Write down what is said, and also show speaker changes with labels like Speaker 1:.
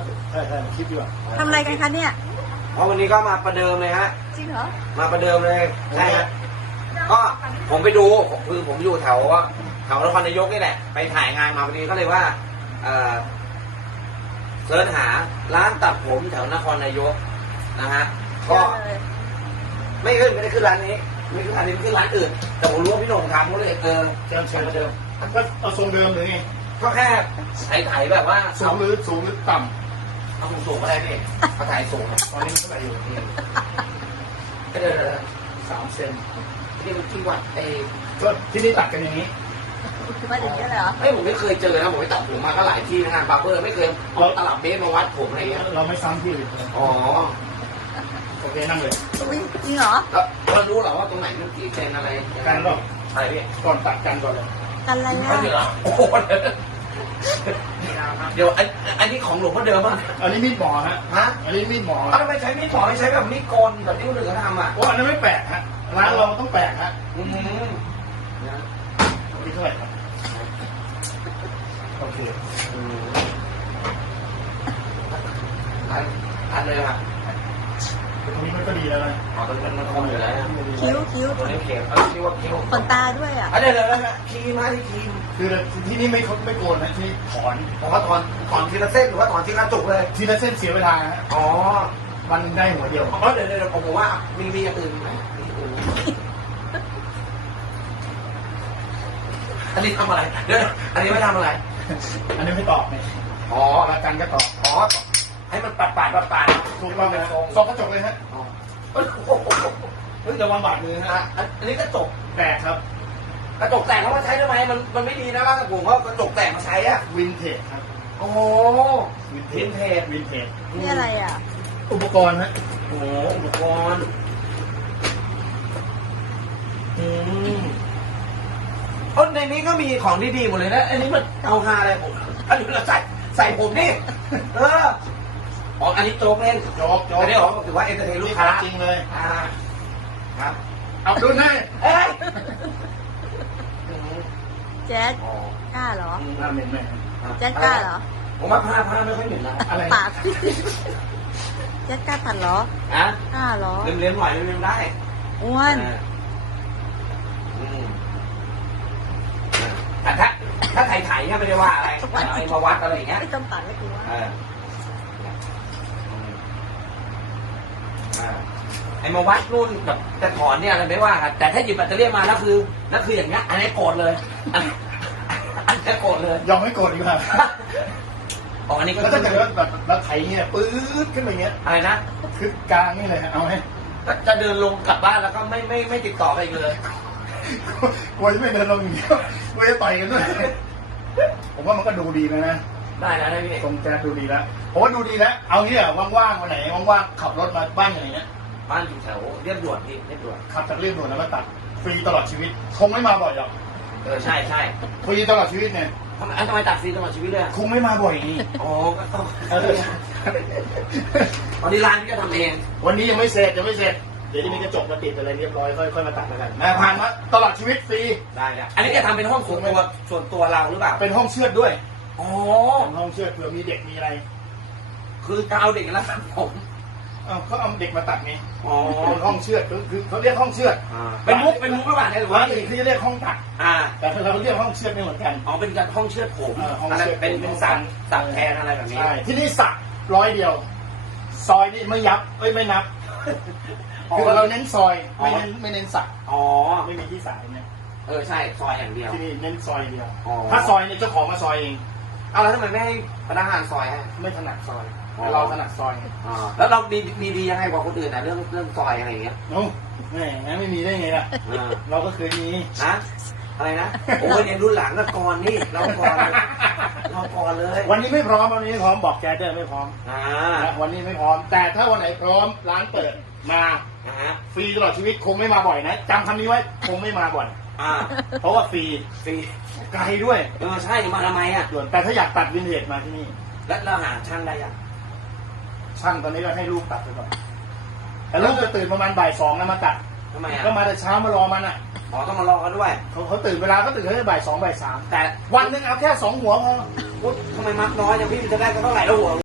Speaker 1: ใช่คลิปดีกว่า
Speaker 2: ทำอะไรกันคะเนี่ย
Speaker 3: เพราะวันนี้ก็มาประเดิมเลยฮะ
Speaker 2: จริงเหรอ
Speaker 3: มาประเดิมเลยใช่ฮะก็ผมไปดูคือผมอยู่แถวนครนายกนี่แหละไปถ่ายงานมาวันนี้ก็เลยว่าเสิร์ชหาร้านตัดผมแถวนครนายกนะฮะก็ไม่ได้ขึ้นร้านนี้ไม่ขึ้นร้านนี้ขึ้นร้านอื่นแต่ผมรู้ว่าพี่หนุ่มทำก็เลยเชิญมาเดิม
Speaker 1: ก็เอาทรงเดิมหรือไง
Speaker 3: ก็แค่ถ่ายแบบว่า
Speaker 1: สูงหรือต่ำ
Speaker 3: เอาสูงก็ได้พี่เขาถ่ายสูง
Speaker 1: ตอนนี้เท่าไหร่อยู่นี่
Speaker 3: ก็เดิน
Speaker 1: 3 เซน
Speaker 3: ที่มันที่วัด
Speaker 1: ก็ที่นี่ตัดกันอย่างนี้
Speaker 2: มาอย่างนี้เลยเหรอ
Speaker 3: ผมไม่เคยเจอนะผมไปตัดผมมาก็หลายที่งานบาร์เบอร์ไม่เคยเอาตลับเมตรมาวัดผมอะไรเงี้ย
Speaker 1: เราไม่ซ้ำที่อื่น
Speaker 3: อ๋อ
Speaker 1: โอเคนั่งเลย
Speaker 2: จริงเหรอ
Speaker 3: แล้วเรารู้เหรอว่าตรงไหนมันกี่เซนอะไร
Speaker 1: กันหรอ
Speaker 3: อะไรพี่
Speaker 1: ก่อนตัดกันก่อนเลย
Speaker 2: กันอะไร
Speaker 3: อ่ะโอ้โหเดี๋ยวอันนี้ของหลวงพ่อเดิมอ่ะ
Speaker 1: อันนี้มีดหมอฮะอันนี้มีดหมอ
Speaker 3: ทำไมใช้มีดหมอไม่ใช้แบบมีดโกนแบบที่คนอื่นเขาทำอ่ะ
Speaker 1: โอ้อันนั้นไม่แปลกฮะร้านเราต้องแปลกฮะนี่เท่าไหร่ครับโอเค
Speaker 3: อันเลยครับ
Speaker 1: ตรงนี้มันก็ดีแล้วนะ
Speaker 3: อ๋อตรงนี้มันคมอยู่แล้ว
Speaker 2: คิ้ว
Speaker 3: ตรงนี้เข็มคิ้ว
Speaker 2: ขนตาด้วยอ่ะ
Speaker 3: เดี๋ยวคีมมาที่คีม
Speaker 1: คือที่นี่ไม่โกนนะที่ถอน
Speaker 3: ผมว่าถอนทีละเส้นหรือว่าถอนทีละจุกเลย
Speaker 1: ทีละเส้นเสียเวลาฮะ
Speaker 3: อ๋อ
Speaker 1: วันได้หัวเดียว
Speaker 3: อ๋อเดี๋ยวผมว่ามีอย่างอื่นไหมอันนี้ทำอะไรเดี๋ยวอันนี้ไม่ทำอะไร
Speaker 1: อันนี้ไม่ตอบเนี่ย
Speaker 3: อ๋อ
Speaker 1: อาจารย์ก็ตอบ
Speaker 3: อ๋อให้มันปาด
Speaker 1: ถูกต้องเลยซองกระจกเลยฮะเฮ้ยจะวางบาดมือฮะ
Speaker 3: อันนี้กระจก
Speaker 1: แตกครับ
Speaker 3: กระจกแตกเขามาใช้ทำไมมันไม่ดีนะบ้างกับผมเพราะกระจกแตกมาใช้อ่ะ
Speaker 1: วินเทจครับ
Speaker 3: โอ้วินเทจ
Speaker 2: นี่อะไรอ่ะ
Speaker 1: อุปกรณ์ฮะ
Speaker 3: โอ้อุปกรณ์ในนี้ก็มีของดีๆหมดเลยนะอันนี้มันเอาฮาอะไรผมอันนี้เราใส่ผมนี่อ๋ออันนี้โจ๊กเล่น
Speaker 1: โจ๊ก
Speaker 3: อันนี้ถือว่าเอนเตอร์เทนลูกค้า
Speaker 1: จริงเลย
Speaker 3: ครับ
Speaker 1: เอาดูหน้า
Speaker 2: แจ๊ดกล้าเหรอ
Speaker 1: หน้าเหม็นไหม
Speaker 2: แจ๊ดกล้าเหรอ
Speaker 3: ผมว่าผ้าไม่ค่อยเหม็นนะ
Speaker 1: อะไร
Speaker 2: ปากแจ๊ดกล้าผัดเหรอกล้าเหรอ
Speaker 3: เลี้ยงหน่อยเลี้ยงได้
Speaker 2: อ้วน
Speaker 3: แต่ถ้าถ่ายเนี่ยไม่ได้ว่าอะไรมาวัดอะไรอย่างเงี้ย
Speaker 2: ไม่ต้องตัดไม่กลัว
Speaker 3: ไอ้มาวัดนู่นแบบแต่ถอนเนี่ยอะไรไม่ว่ากันแต่ถ้าหยิบแบตเตอรี่มาแล้วคืออย่างเงี้ยอันนี้โกรธเลยอันนี้โกรธเลย
Speaker 1: ยอมไม่โกรธดีกว่า
Speaker 3: อ๋ออันนี้ก็
Speaker 1: ถ้าเกิดว่าแบบเราไถเงี้ยปื๊ดขึ้นไปเงี้ย
Speaker 3: อะไรนะ
Speaker 1: คือกลางนี่เลยเอาไหม
Speaker 3: จะเดินลงกลับบ้านแล้วก็ไม่ติดต่อไปอีกเลย
Speaker 1: กลัวจะไม่เดินลงอย่างเดียวกลัวจะต่อยกันด้วยผมว่ามันก็ดูดีนะ
Speaker 3: ได้แล้วนะพี่
Speaker 1: ตรงแจ๊ดดูดีแล้วผมว่าดูดีแล้วเอางี้อ่ะว่างๆวันไหนว่างๆขับรถมาบ้านอย่างเงี้ย
Speaker 3: บ้านอยู่แถวเรียบด่วนพี่เรียบด่วน
Speaker 1: ขับจากเรียบด่วนแล้วมาตัดฟรีตลอดชีวิตคงไม่มาบ่อยหรอก
Speaker 3: ใช่
Speaker 1: ฟรีตลอดชีวิตเนี่ย
Speaker 3: ทำไมตัดฟรีตลอดชีวิตเลย
Speaker 1: คงไม่มาบ่อยนี่
Speaker 3: อ๋อก็ต้องตอนนี้ร้านพี่ก็ทำเอง
Speaker 1: วันนี้ยังไม่เสร็จเดี๋ยวจะมีกระจกมาติดอะไรเรียบร้อยค่อยมาตัดแล้วกันผ่านมาตลอดชีวิตฟรี
Speaker 3: ได้แล้วอันนี้จะทำเป็นห้องส่วนตัวเราหรือเปล่า
Speaker 1: เป็นห้องเชือดด้วย
Speaker 3: อ๋อ
Speaker 1: ห้องเชือดเผื่อมีเด็กมีอะไร
Speaker 3: คือจะเอาเด็กแล้วตัดผม
Speaker 1: เขาเอาเด็กมาตัดไง
Speaker 3: อ๋อ
Speaker 1: ห้องเชือดคือเขาเรียกห้องเชือด
Speaker 3: เป็นมุกหรือเปล่าเนี่ยหรือว่า
Speaker 1: เขาจะเรียกห้องตัดแต่เราเรียกห้องเชือดไม่เหมือนกัน
Speaker 3: อ๋อเป็นการห้องเชือดผมเป็นสักแทนอะไรแบบนี้
Speaker 1: ใช่ที่นี่สัก100 เดียวซอยนี่ไม่ยับไม่นับคือเราเน้นซอยไม่เน้นสักไม่มีที่สายเนี่ย
Speaker 3: ใช่ซอยอย่างเดียว
Speaker 1: ที่นี่เน้นซอยเดียวถ้าซอยเนี่ยเจ้าของมาซอยเอง
Speaker 3: แล้วทำไมไม่ให้พนักงานซอย
Speaker 1: ไม่ถนัดซอยเราถนัดซอย
Speaker 3: แล้วเราดียังไงกว่าคนอื่นนะเรื่องซอยอะไรอย่างเงี้ย
Speaker 1: โอ้แม่งั้นไม่มีได้ไงล่ะเราก็เคยมี
Speaker 3: อะไรนะโอ้ยเนี่ยรุ่นหลังก็ก่อนนี่เราก่อนเลย
Speaker 1: วันนี้ไม่พร้อมบอกแกได้ไม่พร้อมวันนี้ไม่พร้อมแต่ถ้าวันไหนพร้อมร้านเปิดมาฟรีตลอดชีวิตคงไม่มาบ่อยนะจำคำนี้ไว้คงไม่มาบ่อยเพราะว่าฟรีไกลด้วย
Speaker 3: ใช่มาทำไม
Speaker 1: แต่ถ้าอยากตัดวินเทจมาที่นี่
Speaker 3: แล้วเราหาช่างได้ยัง
Speaker 1: ช่างตอนนี้ก็ให้ลูกตัดไปก่อนแต่ลูกจะตื่นประมาณบ่าย 2แล้วมาตัด
Speaker 3: ทำไม
Speaker 1: ก็มาแต่เช้ามารอมัน
Speaker 3: ต้องมารอกันด้วย
Speaker 1: เขาตื่นเวลาก็ตื่นแค่บ่าย 2 บ่าย 3แต่วันนึงเอาแค่2 หัวพอ
Speaker 3: ทำไมมัดน้อยอย่างพี่จะได้ก็เท่าไหร่แล้วหัว